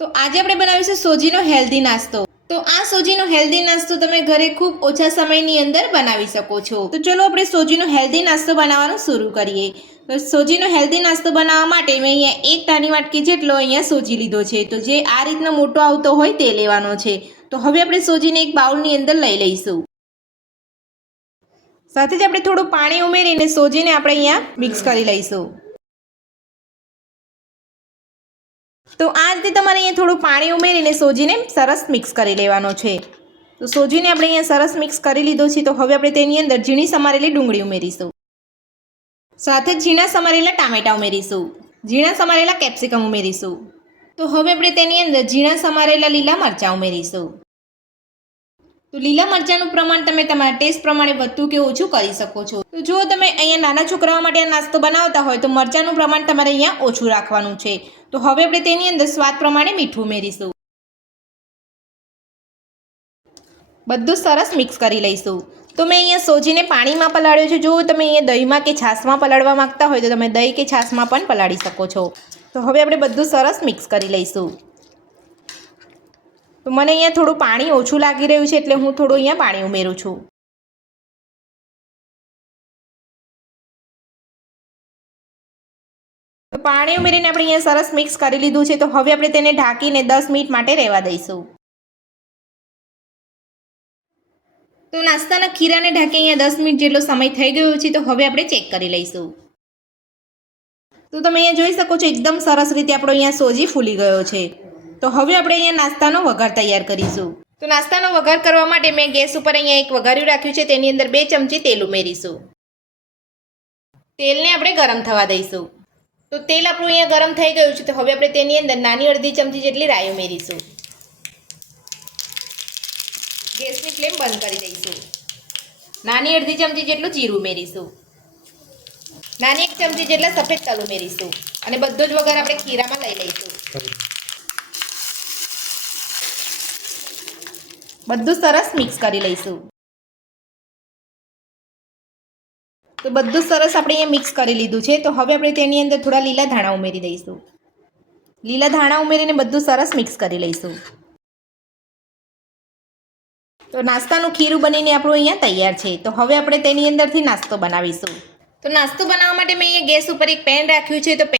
તો આજે આપણે બનાવીશું સોજીનો હેલ્ધી નાસ્તો। તો આ સોજીનો હેલ્ધી નાસ્તો તમે ઘરે ખૂબ ઓછા સમયની અંદર બનાવી શકો છો। તો ચલો આપણે સોજીનો હેલ્ધી નાસ્તો બનાવવાનું શરૂ કરીએ। તો સોજીનો હેલ્ધી નાસ્તો બનાવવા માટે મેં અહીંયા એક નાની વાટકી જેટલો અહીંયા સોજી લીધો છે। તો જે આ રીતનો મોટો આવતો હોય તે લેવાનો છે। તો હવે આપણે સોજીને એક બાઉલની અંદર લઈ લઈશું। સાથે જ આપણે થોડું પાણી ઉમેરીને સોજીને આપણે અહીંયા મિક્સ કરી લઈશું। તો આ રીતે તમારે અહીંયા થોડું પાણી ઉમેરીને સોજીને સરસ મિક્સ કરી લેવાનો છે। તો સોજીને આપણે અહીંયા સરસ મિક્સ કરી લીધો છે। તો હવે આપણે તેની અંદર ઝીણી સમારેલી ડુંગળી ઉમેરીશું, સાથે જ ઝીણા સમારેલા ટામેટાં ઉમેરીશું, ઝીણા સમારેલા કેપ્સિકમ ઉમેરીશું। તો હવે આપણે તેની અંદર ઝીણા સમારેલા લીલા મરચાં ઉમેરીશું। તો લીલા મરચાંનું પ્રમાણ તમે તમારા ટેસ્ટ પ્રમાણે વધતું કે ઓછું કરી શકો છો। તો જો તમે અહીંયા નાના છોકરાઓ માટે આ નાસ્તો બનાવતા હોય તો મરચાંનું પ્રમાણ તમારે અહીંયા ઓછું રાખવાનું છે। તો હવે આપણે તેની અંદર સ્વાદ પ્રમાણે મીઠું ઉમેરીશું। બધું સરસ મિક્સ કરી લઈશું। તો મેં અહીંયા સોજીને પાણીમાં પલાળ્યો છે। જો તમે અહીંયા દહીંમાં કે છાશમાં પલાળવા માંગતા હોય તો તમે દહીં કે છાશમાં પણ પલાળી શકો છો। તો હવે આપણે બધું સરસ મિક્સ કરી લઈશું। તો મને અહીંયા થોડું પાણી ઓછું લાગી રહ્યું છે એટલે હું થોડું અહીંયા પાણી ઉમેરું છું। તો પાણી ઉમેરીને આપણે અહીંયા સરસ મિક્સ કરી લીધું છે। તો હવે આપણે તેને ઢાંકીને 10 મિનિટ માટે રહેવા દઈશું। તો નાસ્તાના ખીરાને ઢાંકી અહીંયા 10 મિનિટ જેટલો સમય થઈ ગયો છે। તો હવે આપણે ચેક કરી લઈશું। તો તમે અહીંયા જોઈ શકો છો એકદમ સરસ રીતે આપણો અહીંયા સોજી ફૂલી ગયો છે। તો હવે આપણે અહીંયા નાસ્તાનો વઘાર તૈયાર કરીશું। તો નાસ્તાનો વઘાર કરવા માટે મેં ગેસ ઉપર અહીંયા એક વઘાર્યું રાખ્યું છે। તેની અંદર 2 ચમચી તેલ ઉમેરીશું। તેલને આપણે ગરમ થવા દઈશું। તો તેલ આપણું અહીંયા ગરમ થઈ ગયું છે। તો હવે આપણે તેની અંદર નાની અડધી ચમચી જેટલી રાઈ ઉમેરીશું। ગેસની ફ્લેમ બંધ કરી દઈશું। નાની અડધી ચમચી જેટલું જીરું ઉમેરીશું। નાની 1 ચમચી જેટલા સફેદ તલ ઉમેરીશું અને બધો જ વઘાર આપણે ખીરામાં લઈ લઈશું। બધું સરસ મિક્સ કરી લઈશું। તો બધું સરસ આપણે અહીંયા મિક્સ કરી લીધું છે। તો હવે આપણે તેની અંદર થોડા લીલા ધાણા ઉમેરી દઈશું। લીલા ધાણા ઉમેરીને બધું સરસ મિક્સ કરી લઈશું। તો નાસ્તાનું ખીરું બનીને આપણું અહીંયા તૈયાર છે। તો હવે આપણે તેની અંદરથી નાસ્તો બનાવીશું। તો નાસ્તો બનાવવા માટે મેં અહીંયા ગેસ ઉપર એક પેન રાખ્યું છે। તો